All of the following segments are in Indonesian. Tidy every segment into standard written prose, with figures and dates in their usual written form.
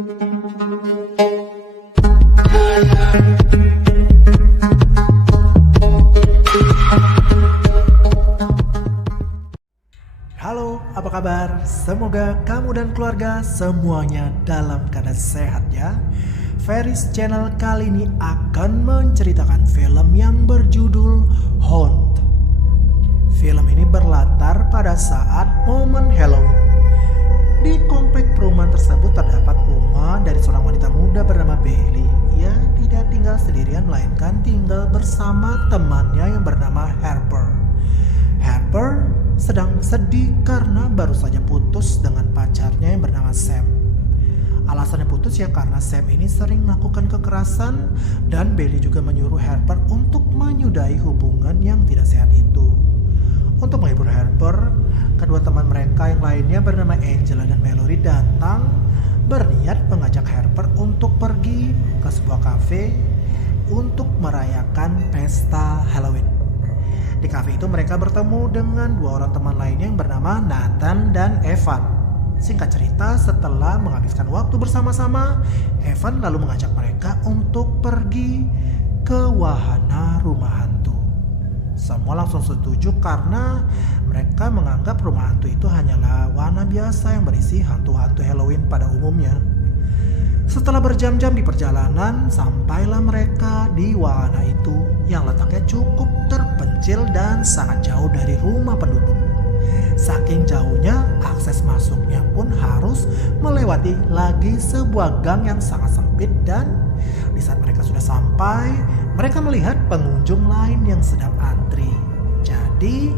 Halo, apa kabar? Semoga kamu dan keluarga semuanya dalam keadaan sehat ya. Ferris Channel kali ini akan menceritakan film yang berjudul Haunt. Film ini berlatar pada saat momen Halloween. Di komplek perumahan tersebut terdapat rumah dari seorang wanita muda bernama Bailey. Ia tidak tinggal sendirian melainkan tinggal bersama temannya yang bernama Harper. Harper sedang sedih karena baru saja putus dengan pacarnya yang bernama Sam. Alasannya putus ya karena Sam ini sering melakukan kekerasan dan Bailey juga menyuruh Harper untuk menyudahi hubungan yang tidak sehat itu. Untuk menghibur Harper, kedua teman mereka yang lainnya bernama Angela dan Mallory datang berniat mengajak Harper untuk pergi ke sebuah kafe untuk merayakan pesta Halloween. Di kafe itu mereka bertemu dengan dua orang teman lainnya yang bernama Nathan dan Evan. Singkat cerita, setelah menghabiskan waktu bersama-sama, Evan lalu mengajak mereka untuk pergi ke wahana rumah hantu. Semua langsung setuju karena mereka menganggap rumah hantu itu hanyalah wahana biasa yang berisi hantu-hantu Halloween pada umumnya. Setelah berjam-jam di perjalanan, sampailah mereka di wahana itu yang letaknya cukup terpencil dan sangat jauh dari rumah penduduk. Saking jauhnya, akses masuknya pun harus melewati lagi sebuah gang yang sangat sempit dan di saat mereka sudah sampai, mereka melihat pengunjung lain yang sedang antri. Jadi,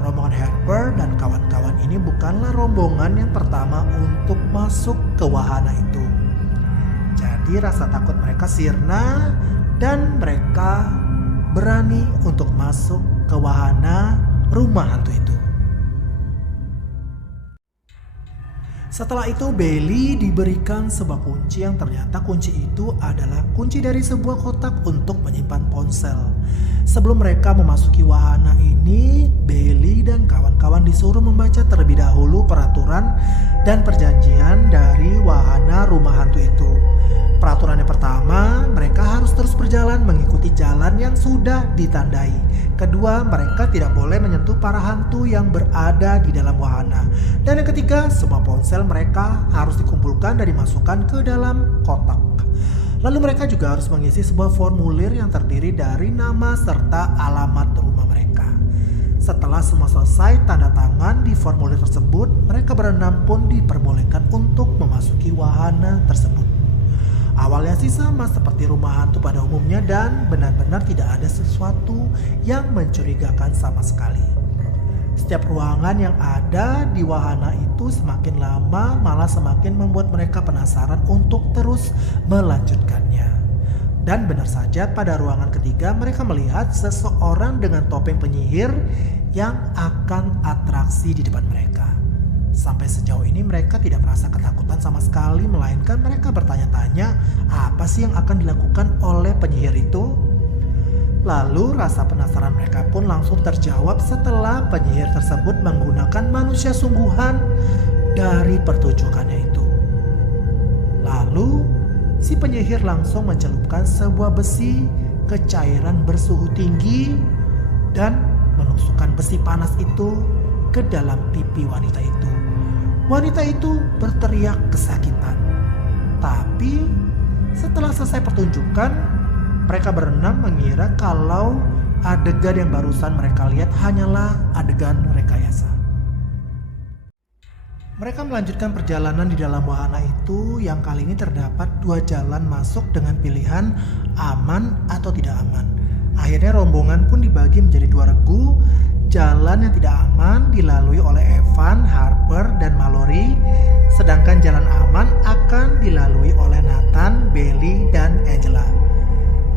rombongan Harper dan kawan-kawan ini bukanlah rombongan yang pertama untuk masuk ke wahana itu. Jadi rasa takut mereka sirna dan mereka berani untuk masuk ke wahana rumah hantu itu. Setelah itu Bailey diberikan sebuah kunci yang ternyata kunci itu adalah kunci dari sebuah kotak untuk menyimpan ponsel. Sebelum mereka memasuki wahana ini, Bailey dan kawan-kawan disuruh membaca terlebih dahulu peraturan dan perjanjian dari wahana rumah hantu itu. Peraturan yang pertama, mereka harus terus berjalan mengikuti jalan yang sudah ditandai. Kedua, mereka tidak boleh menyentuh para hantu yang berada di dalam wahana. Dan yang ketiga, semua ponsel mereka harus dikumpulkan dan dimasukkan ke dalam kotak. Lalu mereka juga harus mengisi sebuah formulir yang terdiri dari nama serta alamat rumah mereka. Setelah semua selesai tanda tangan di formulir tersebut, mereka berenam pun diperbolehkan untuk memasuki wahana tersebut. Awalnya sih sama seperti rumah hantu pada umumnya dan benar-benar tidak ada sesuatu yang mencurigakan sama sekali. Setiap ruangan yang ada di wahana itu semakin lama malah semakin membuat mereka penasaran untuk terus melanjutkannya. Dan benar saja pada ruangan ketiga mereka melihat seseorang dengan topeng penyihir yang akan atraksi di depan mereka. Sampai sejauh ini mereka tidak merasa ketakutan sama sekali, melainkan mereka bertanya-tanya apa sih yang akan dilakukan oleh penyihir itu. Lalu rasa penasaran mereka pun langsung terjawab setelah penyihir tersebut menggunakan manusia sungguhan dari pertunjukannya itu. Lalu si penyihir langsung mencelupkan sebuah besi ke cairan bersuhu tinggi dan menusukkan besi panas itu ke dalam pipi wanita itu. Wanita itu berteriak kesakitan. Tapi setelah selesai pertunjukan, mereka berenam mengira kalau adegan yang barusan mereka lihat hanyalah adegan rekayasa. Mereka melanjutkan perjalanan di dalam wahana itu yang kali ini terdapat dua jalan masuk dengan pilihan aman atau tidak aman. Akhirnya rombongan pun dibagi menjadi dua regu. Jalan yang tidak aman dilalui oleh Evan, Harper, dan Mallory, sedangkan jalan aman akan dilalui oleh Nathan, Bailey, dan Angela.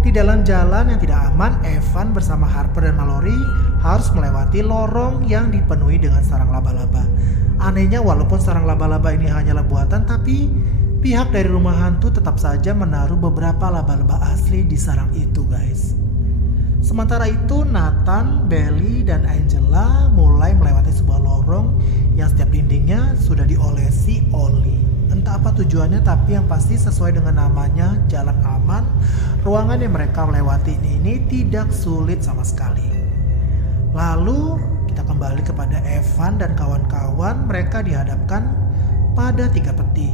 Di dalam jalan yang tidak aman, Evan bersama Harper dan Mallory harus melewati lorong yang dipenuhi dengan sarang laba-laba. Anehnya walaupun sarang laba-laba ini hanyalah buatan, tapi pihak dari rumah hantu tetap saja menaruh beberapa laba-laba asli di sarang itu, guys. Sementara itu Nathan, Bailey, dan Angela mulai melewati sebuah lorong yang setiap dindingnya sudah diolesi oli 6 Entah apa tujuannya, tapi yang pasti sesuai dengan namanya, jalan aman. Ruangan yang mereka lewati ini tidak sulit sama sekali. Lalu kita kembali kepada Evan dan kawan-kawan. Mereka dihadapkan pada 3 peti.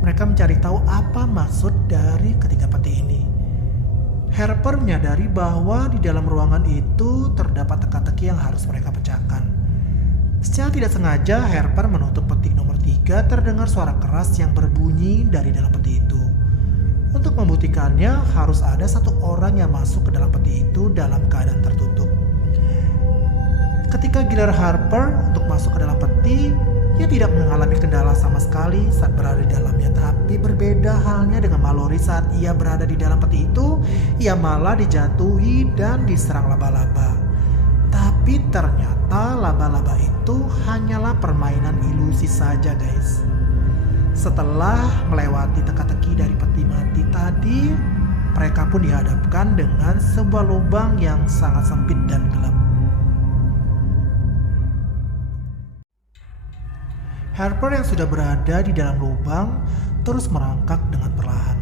Mereka mencari tahu apa maksud dari ketiga peti ini. Harper menyadari bahwa di dalam ruangan itu terdapat teka-teki yang harus mereka pecahkan. Secara tidak sengaja, Harper menutup peti nomor 3. Terdengar suara keras yang berbunyi dari dalam peti itu. Untuk membuktikannya, harus ada satu orang yang masuk ke dalam peti itu dalam keadaan tertutup. Ketika giliran Harper untuk masuk ke dalam peti, ia tidak mengalami kendala sama sekali saat berada di dalamnya. Tapi berbeda halnya dengan Mallory saat ia berada di dalam peti itu, ia malah dijatuhi dan diserang laba-laba. Tapi ternyata laba-laba itu hanyalah permainan ilusi saja, guys. Setelah melewati teka-teki dari peti mati tadi, mereka pun dihadapkan dengan sebuah lubang yang sangat sempit dan gelap. Harper yang sudah berada di dalam lubang terus merangkak dengan perlahan.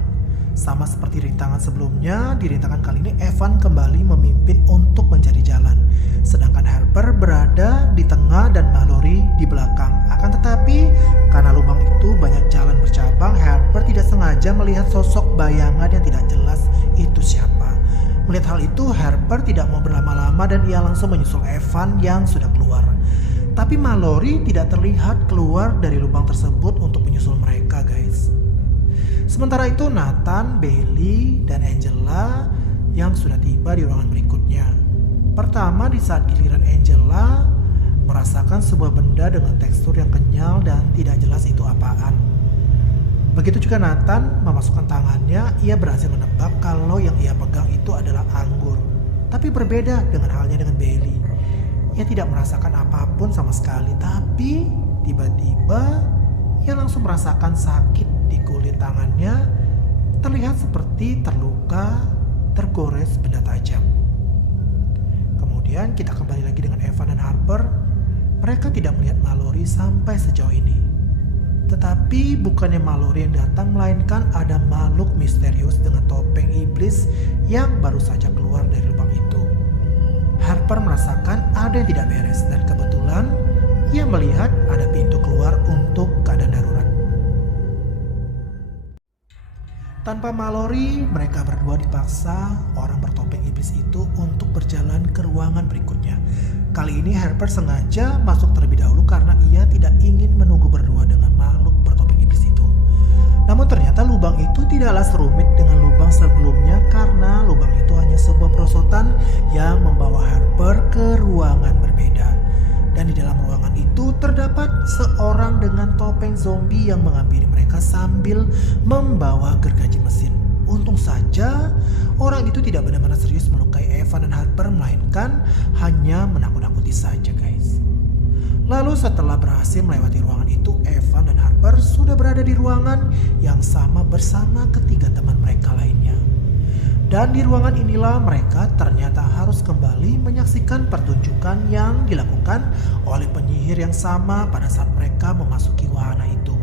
Sama seperti rintangan sebelumnya, di rintangan kali ini Evan kembali memimpin untuk mencari jalan. Sedangkan Harper berada di tengah dan Mallory di belakang. Akan tetapi, karena lubang itu banyak jalan bercabang, Harper tidak sengaja melihat sosok bayangan yang tidak jelas itu siapa. Melihat hal itu, Harper tidak mau berlama-lama dan ia langsung menyusul Evan yang sudah keluar. Tapi Mallory tidak terlihat keluar dari lubang tersebut untuk menyusul mereka, guys. Sementara itu Nathan, Bailey, dan Angela yang sudah tiba di ruangan berikutnya. Pertama, di saat giliran Angela merasakan sebuah benda dengan tekstur yang kenyal dan tidak jelas itu apaan. Begitu juga Nathan memasukkan tangannya, ia berhasil menebak kalau yang ia pegang itu adalah anggur. Tapi berbeda dengan halnya dengan Bailey. Ia tidak merasakan apapun sama sekali, tapi tiba-tiba ia langsung merasakan sakit di kulit tangannya, terlihat seperti terluka, tergores benda tajam. Kemudian kita kembali lagi dengan Evan dan Harper. Mereka tidak melihat Mallory sampai sejauh ini. Tetapi bukannya Mallory yang datang, melainkan ada makhluk misterius dengan topeng iblis yang baru saja keluar dari lubang itu. Harper merasakan ada yang tidak beres dan kebetulan ia melihat ada pintu keluar untuk keadaan darurat. Tanpa Mallory, mereka berdua dipaksa orang bertopeng iblis itu untuk berjalan ke ruangan berikutnya. Kali ini Harper sengaja masuk terlebih dahulu karena ia tidak ingin menunggu berdua dengan makhluk bertopeng iblis itu. Namun ternyata lubang itu tidaklah serumit dengan lubang sebelumnya karena lubang itu hanya sebuah perosotan yang membawa Harper ke ruangan berbeda. Dan di dalam ruangan itu terdapat seorang dengan topeng zombie yang menghampiri mereka sambil membawa gergaji mesin. Untung saja orang itu tidak benar-benar serius melukai Evan dan Harper, melainkan hanya menakut-nakuti saja, guys. Lalu setelah berhasil melewati ruangan itu, Evan dan Harper sudah berada di ruangan yang sama bersama ketiga teman mereka lainnya. Dan di ruangan inilah mereka ternyata harus kembali menyaksikan pertunjukan yang dilakukan oleh penyihir yang sama pada saat mereka memasuki wahana itu.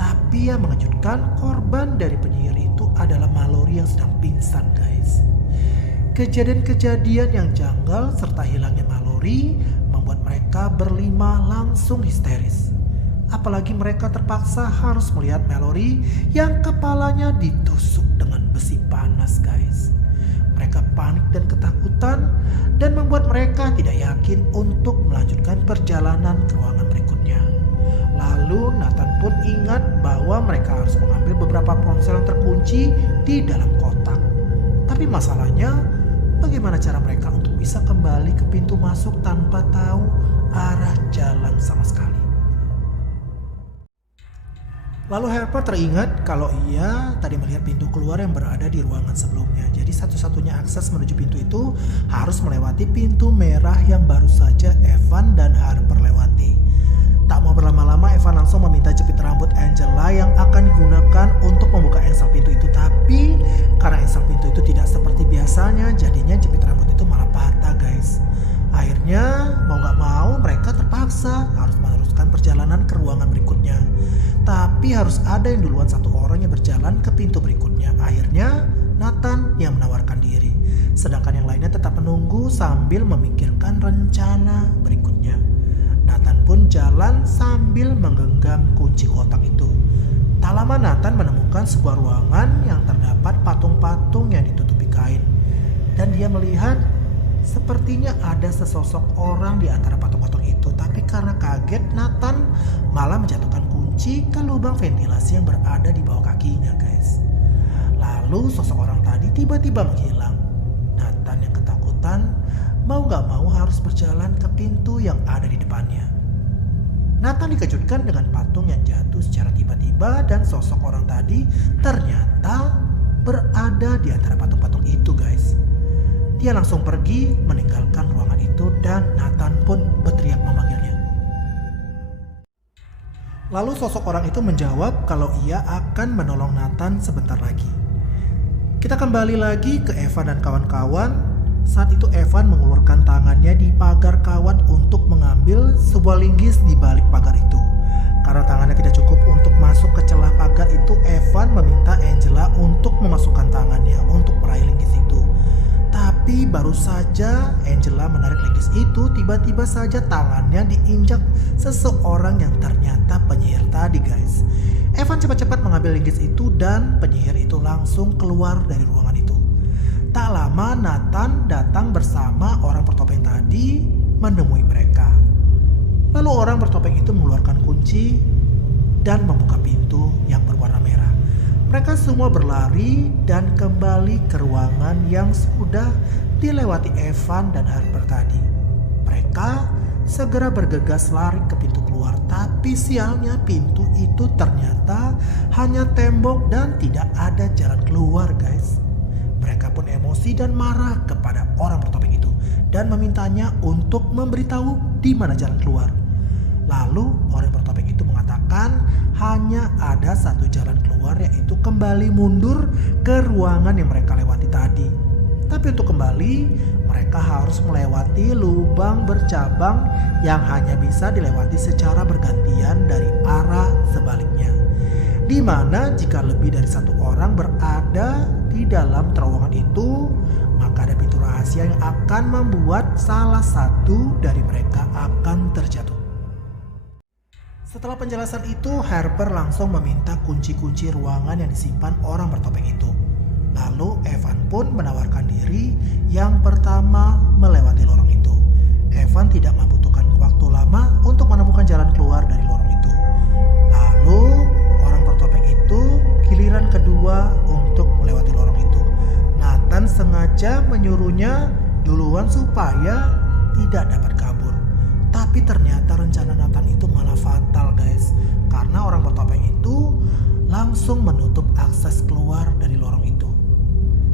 Tapi yang mengejutkan, korban dari penyihir itu adalah Mallory yang sedang pingsan, guys. Kejadian-kejadian yang janggal serta hilangnya Mallory membuat mereka berlima langsung histeris. Apalagi mereka terpaksa harus melihat Mallory yang kepalanya ditusuk dengan besi panas, guys. Mereka panik dan ketakutan dan membuat mereka tidak yakin untuk melanjutkan perjalanan ke ruangan berikutnya. Lalu Nathan pun ingat bahwa mereka harus mengambil beberapa ponsel yang terkunci di dalam kotak. Tapi masalahnya, bagaimana cara mereka untuk bisa kembali ke pintu masuk tanpa tahu arah jalan sama sekali? Lalu Harper teringat kalau ia tadi melihat pintu keluar yang berada di ruangan sebelumnya. Jadi satu-satunya akses menuju pintu itu harus melewati pintu merah yang baru saja Evan dan Harper lewati. Tak mau berlama-lama, Evan langsung meminta jepit rambut Angela yang akan digunakan untuk membuka engsel pintu itu. Tapi karena engsel pintu itu tidak seperti biasanya, jadinya jepit rambut itu malah patah, guys. Akhirnya mau gak mau mereka terpaksa harus meneruskan perjalanan ke ruangan berikutnya. Tapi harus ada yang duluan satu orang yang berjalan ke pintu berikutnya. Akhirnya Nathan yang menawarkan diri, sedangkan yang lainnya tetap menunggu sambil memikirkan rencana berikutnya. Nathan pun jalan sambil menggenggam kunci kotak itu. Tak lama Nathan menemukan sebuah ruangan yang terdapat patung-patung yang ditutupi kain. Dan dia melihat sepertinya ada sesosok orang di antara patung-patung itu. Tapi karena kaget, Nathan malah menjatuhkan kunci ke lubang ventilasi yang berada di bawah kakinya, guys. Lalu sosok orang tadi tiba-tiba menghilang. Nathan yang ketakutan mau gak mau harus berjalan ke pintu yang ada di depannya. Nathan dikejutkan dengan patung yang jatuh secara tiba-tiba dan sosok orang tadi ternyata berada di antara patung-patung itu, guys. Dia langsung pergi meninggalkan ruangan itu dan Nathan pun berteriak memanggilnya. Lalu sosok orang itu menjawab kalau ia akan menolong Nathan sebentar lagi. Kita kembali lagi ke Evan dan kawan-kawan. Saat itu Evan mengeluarkan tangannya di pagar kawat untuk mengambil sebuah linggis di balik pagar itu. Karena tangannya tidak cukup untuk masuk ke celah pagar itu, Evan meminta Angela untuk memasukkan tangannya untuk meraih linggis itu. Tapi baru saja Angela menarik linggis itu, tiba-tiba saja tangannya diinjak seseorang yang ternyata penyihir tadi, guys. Evan cepat-cepat mengambil linggis itu dan penyihir itu langsung keluar dari ruangan itu. Tak lama Nathan datang bersama orang bertopeng tadi menemui mereka. Lalu orang bertopeng itu mengeluarkan kunci dan membuka pintu yang berwarna merah. Mereka semua berlari dan kembali ke ruangan yang sudah dilewati Evan dan Harper tadi. Mereka segera bergegas lari ke pintu keluar, tapi sialnya pintu itu ternyata hanya tembok dan tidak ada jalan keluar, guys. Mereka pun emosi dan marah kepada orang bertopeng itu dan memintanya untuk memberitahu di mana jalan keluar. Lalu orang bertopeng itu mengatakan hanya ada satu jalan keluar, yaitu kembali mundur ke ruangan yang mereka lewati tadi. Tapi untuk kembali, mereka harus melewati lubang bercabang yang hanya bisa dilewati secara bergantian dari arah sebaliknya. Di mana jika lebih dari satu orang berada di dalam terowongan itu, maka ada pintu rahasia yang akan membuat salah satu dari mereka akan terjatuh. Setelah penjelasan itu, Harper langsung meminta kunci-kunci ruangan yang disimpan orang bertopeng itu. Lalu Evan pun menawarkan diri yang pertama melewati lorong itu. Evan tidak membutuhkan waktu lama untuk menemukan jalan keluar dari lorong itu. Lalu orang bertopeng itu giliran kedua untuk melewati lorong itu. Nathan sengaja menyuruhnya duluan supaya tidak dapat kabur. Tapi ternyata rencana Nathan itu malah fatal, guys. Karena orang bertopeng itu langsung menutup akses keluar dari lorong itu.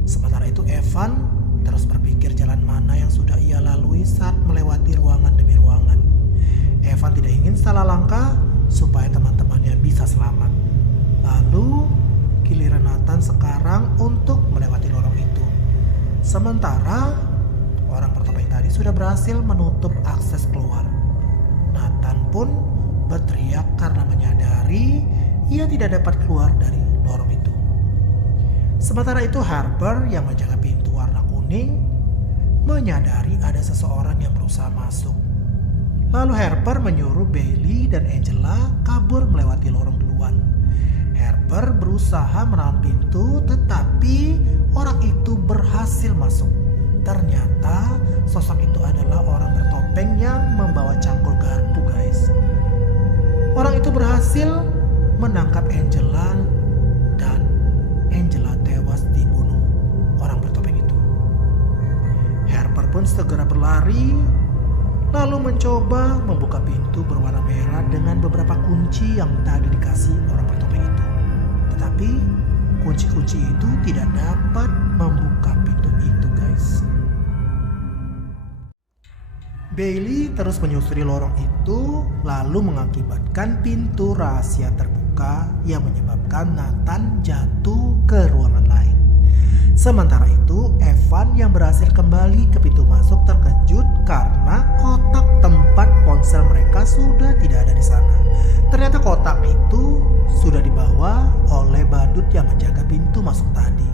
Sementara itu Evan terus berpikir jalan mana yang sudah ia lalui saat melewati ruangan demi ruangan. Evan tidak ingin salah langkah supaya teman-temannya bisa selamat. Lalu giliran Nathan sekarang untuk melewati lorong itu. Sementara orang bertopeng tadi sudah berhasil menutup akses keluar. Nathan pun berteriak karena menyadari ia tidak dapat keluar dari lorong itu. Sementara itu Harper yang menjaga pintu warna kuning menyadari ada seseorang yang berusaha masuk. Lalu Harper menyuruh Bailey dan Angela kabur melewati lorong duluan. Harper berusaha menahan pintu, tetapi orang itu berhasil masuk. Ternyata sosok itu adalah orang bertopeng yang membawa cangkul garpu, guys. Orang itu berhasil menangkap Angela dan Angela tewas dibunuh orang bertopeng itu. Harper pun segera berlari lalu mencoba membuka pintu berwarna merah dengan beberapa kunci yang tadi dikasih orang bertopeng itu. Tetapi kunci-kunci itu tidak dapat membuka pintu itu, guys. Bailey terus menyusuri lorong itu lalu mengakibatkan pintu rahasia terbuka yang menyebabkan Nathan jatuh ke ruangan lain. Sementara itu Evan yang berhasil kembali ke pintu masuk terkejut karena kotak tempat ponsel mereka sudah tidak ada di sana. Ternyata kotak itu sudah dibawa oleh badut yang menjaga pintu masuk tadi.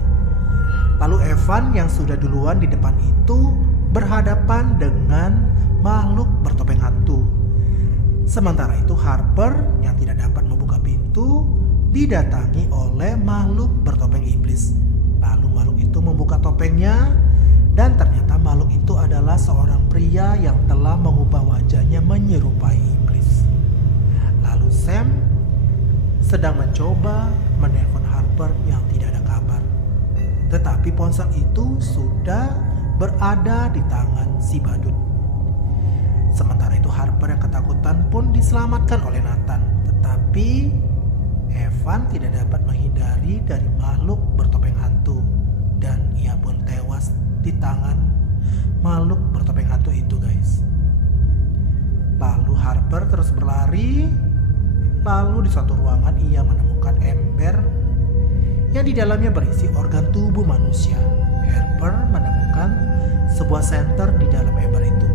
Lalu Evan yang sudah duluan di depan itu berhadapan dengan makhluk bertopeng hantu. Sementara itu Harper yang tidak dapat membuka pintu didatangi oleh makhluk bertopeng iblis. Lalu makhluk itu membuka topengnya dan ternyata makhluk itu adalah seorang pria yang telah mengubah wajahnya menyerupai iblis. Lalu Sam sedang mencoba menelpon Harper yang tidak ada kabar. Tetapi ponsel itu sudah berada di tangan si badut. Sementara itu Harper yang ketakutan pun diselamatkan oleh Nathan. Tetapi Evan tidak dapat menghindari dari makhluk bertopeng hantu. Dan ia pun tewas di tangan makhluk bertopeng hantu itu guys. Lalu Harper terus berlari. Lalu di suatu ruangan ia menemukan ember yang di dalamnya berisi organ tubuh manusia. Harper menemukan sebuah senter di dalam ember itu.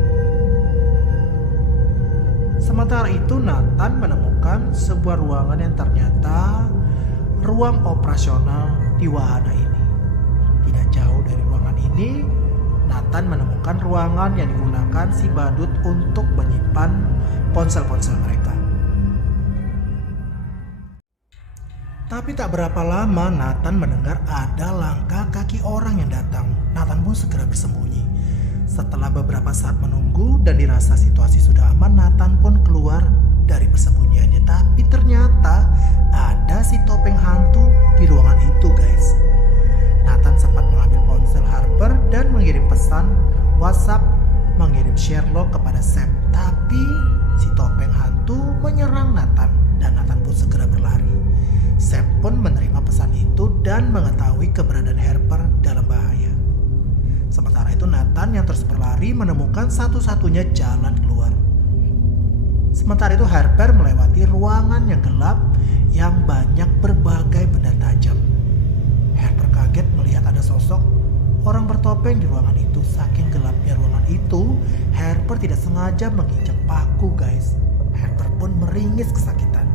Sementara itu Nathan menemukan sebuah ruangan yang ternyata ruang operasional di wahana ini. Tidak jauh dari ruangan ini, Nathan menemukan ruangan yang digunakan si badut untuk menyimpan ponsel-ponsel mereka. Tapi tak berapa lama Nathan mendengar ada langkah kaki orang yang datang. Nathan pun segera bersembunyi. Setelah beberapa saat menunggu dan dirasa situasi sudah aman, Nathan pun keluar dari persembunyiannya. Tapi ternyata ada si topeng hantu di ruangan itu guys. Nathan sempat mengambil ponsel Harper dan mengirim pesan WhatsApp mengirim Sherlock kepada Sam. Tapi si topeng hantu menyerang Nathan dan Nathan pun segera berlari. Sam pun menerima pesan itu dan mengetahui keberadaan Harper dalam bahaya. Sementara itu Nathan yang terus berlari menemukan satu-satunya jalan keluar. Sementara itu Harper melewati ruangan yang gelap yang banyak berbagai benda tajam. Harper kaget melihat ada sosok orang bertopeng di ruangan itu. Saking gelapnya ruangan itu, Harper tidak sengaja menginjak paku guys. Harper pun meringis kesakitan.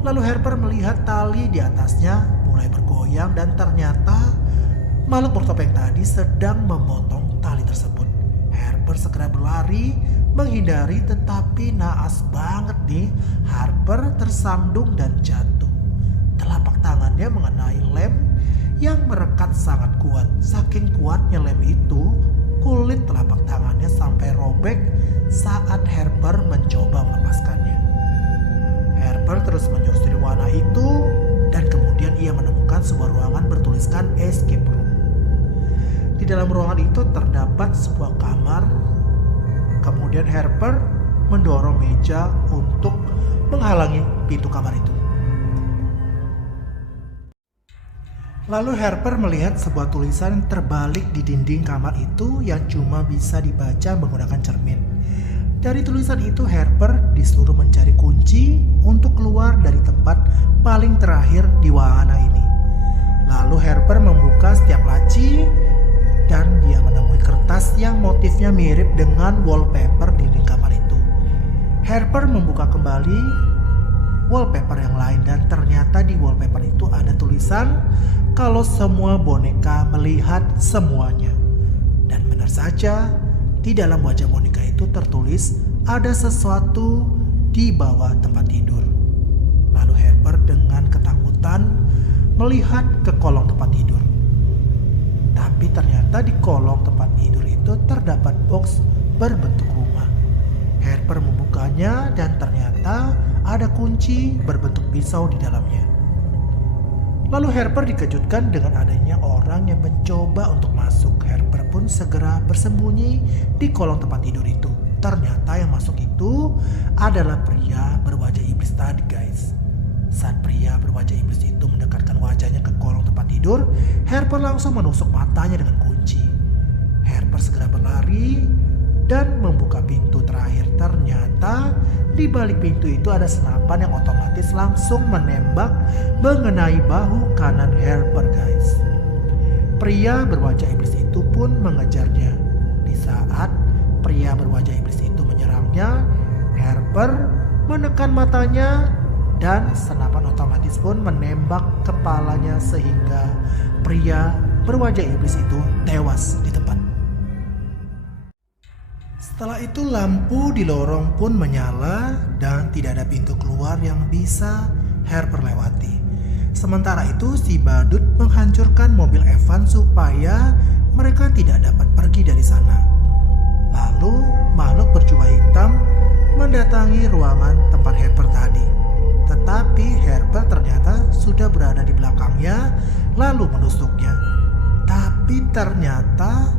Lalu Harper melihat tali di atasnya mulai bergoyang dan ternyata makhluk bertopeng tadi sedang memotong tali tersebut. Harper segera berlari menghindari, tetapi naas banget nih, Harper tersandung dan jatuh. Telapak tangannya mengenai lem yang merekat sangat kuat. Saking kuatnya lem itu, kulit telapak tangannya sampai robek saat Harper mencoba melepaskannya. Harper terus menyusuri wahana itu dan kemudian ia menemukan sebuah ruangan bertuliskan escape room. Di dalam ruangan itu terdapat sebuah kamar. Kemudian Harper mendorong meja untuk menghalangi pintu kamar itu. Lalu Harper melihat sebuah tulisan terbalik di dinding kamar itu yang cuma bisa dibaca menggunakan cermin. Dari tulisan itu Harper disuruh mencari kunci untuk keluar dari tempat paling terakhir di wahana ini. Lalu Harper membuka setiap laci dan dia menemui kertas yang motifnya mirip dengan wallpaper dinding kamar itu. Harper membuka kembali wallpaper yang lain dan ternyata di wallpaper itu ada tulisan kalau semua boneka melihat semuanya. Dan benar saja, di dalam wajah boneka itu tertulis ada sesuatu di bawah tempat tidur. Lalu Harper dengan ketakutan melihat ke kolong tempat tidur. Tapi ternyata di kolong tempat tidur itu terdapat box berbentuk rumah. Harper membukanya dan ternyata ada kunci berbentuk pisau di dalamnya. Lalu Harper dikejutkan dengan adanya orang yang mencoba untuk masuk. Harper pun segera bersembunyi di kolong tempat tidur itu. Ternyata yang masuk itu adalah pria berwajah iblis tadi guys. Saat pria berwajah iblis itu mendekatkan wajahnya ke kolong tempat tidur, Harper langsung menusuk matanya dengan kunci. Harper segera berlari dan membuka pintu terakhir. Ternyata di balik pintu itu ada senapan yang otomatis langsung menembak mengenai bahu kanan Harper guys. Pria berwajah iblis itu pun mengejarnya. Di saat pria berwajah iblis itu menyerangnya, Harper menekan matanya, dan senapan otomatis pun menembak kepalanya sehingga pria berwajah iblis itu tewas di tempat. Setelah itu lampu di lorong pun menyala dan tidak ada pintu keluar yang bisa Harper lewati. Sementara itu si badut menghancurkan mobil Evan supaya mereka tidak dapat pergi dari sana. Lalu makhluk berjubah hitam mendatangi ruangan tempat Harper tadi. Tetapi Harper ternyata sudah berada di belakangnya lalu menusuknya. Tapi ternyata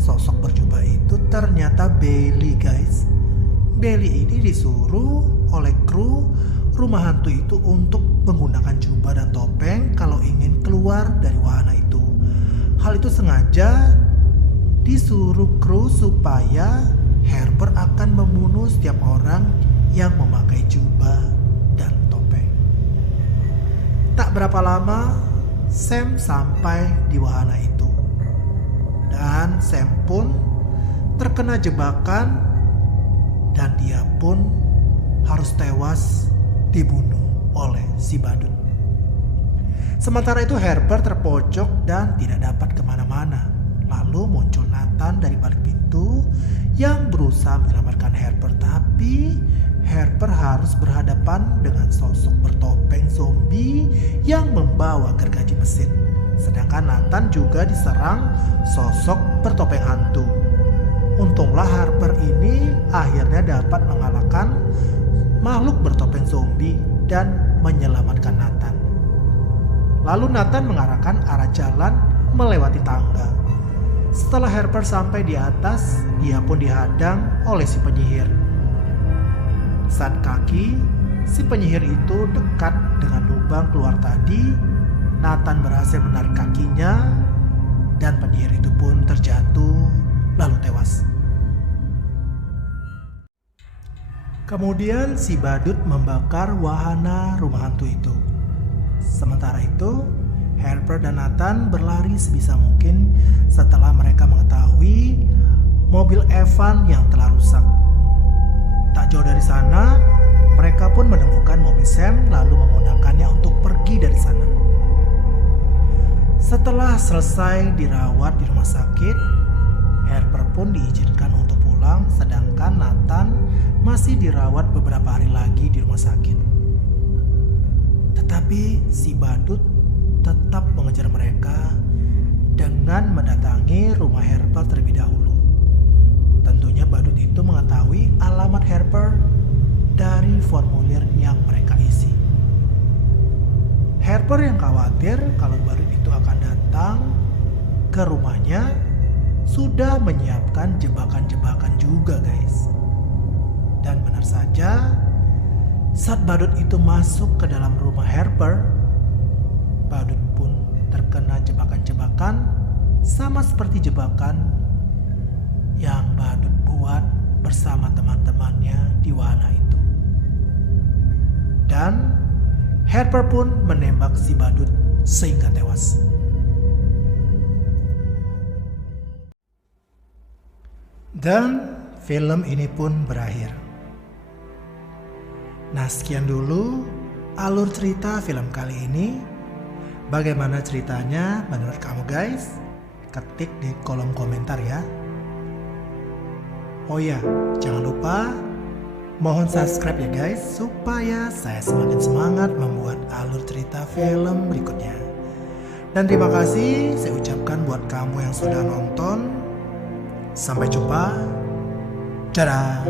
sosok berjubah itu ternyata Bailey, guys. Bailey ini disuruh oleh kru rumah hantu itu untuk menggunakan jubah dan topeng kalau ingin keluar dari wahana itu. Hal itu sengaja disuruh kru supaya Harper akan membunuh setiap orang yang memakai jubah dan topeng. Tak berapa lama Sam sampai di wahana itu. Dan Sam pun terkena jebakan dan dia pun harus tewas dibunuh oleh si badut. Sementara itu Harper terpojok dan tidak dapat kemana-mana. Lalu muncul Nathan dari balik pintu yang berusaha menyelamatkan Harper. Tapi Harper harus berhadapan dengan sosok bertopeng zombie yang membawa gergaji mesin. Sedangkan Nathan juga diserang sosok bertopeng hantu. Untunglah Harper ini akhirnya dapat mengalahkan makhluk bertopeng zombie dan menyelamatkan Nathan. Lalu Nathan mengarahkan arah jalan melewati tangga. Setelah Harper sampai di atas, ia pun dihadang oleh si penyihir. Saat kaki si penyihir itu dekat dengan lubang keluar tadi, Nathan berhasil menarik kakinya dan penyihir itu pun terjatuh lalu tewas. Kemudian si badut membakar wahana rumah hantu itu. Sementara itu, Harper dan Nathan berlari sebisa mungkin setelah mereka mengetahui mobil Evan yang telah rusak. Tak jauh dari sana, mereka pun menemukan mobil Sam lalu menggunakannya untuk pergi dari sana. Setelah selesai dirawat di rumah sakit, Harper pun diizinkan untuk pulang, sedangkan Nathan masih dirawat beberapa hari lagi di rumah sakit. Tetapi si badut tetap mengejar mereka dengan mendatangi rumah Harper terlebih dahulu. Tentunya badut itu mengetahui alamat Harper dari formulir yang mereka isi. Harper yang khawatir kalau badut itu akan datang ke rumahnya sudah menyiapkan jebakan-jebakan juga, guys. Dan benar saja, saat badut itu masuk ke dalam rumah Harper, badut pun terkena jebakan-jebakan sama seperti jebakan yang badut buat bersama teman-temannya di wahana itu. Dan Harper pun menembak si badut sehingga tewas. Dan film ini pun berakhir. Nah, sekian dulu alur cerita film kali ini. Bagaimana ceritanya menurut kamu, guys? Ketik di kolom komentar ya. Oh ya, jangan lupa mohon subscribe ya guys, supaya saya semakin semangat membuat alur cerita film berikutnya. Dan terima kasih saya ucapkan buat kamu yang sudah nonton. Sampai jumpa. Dadah.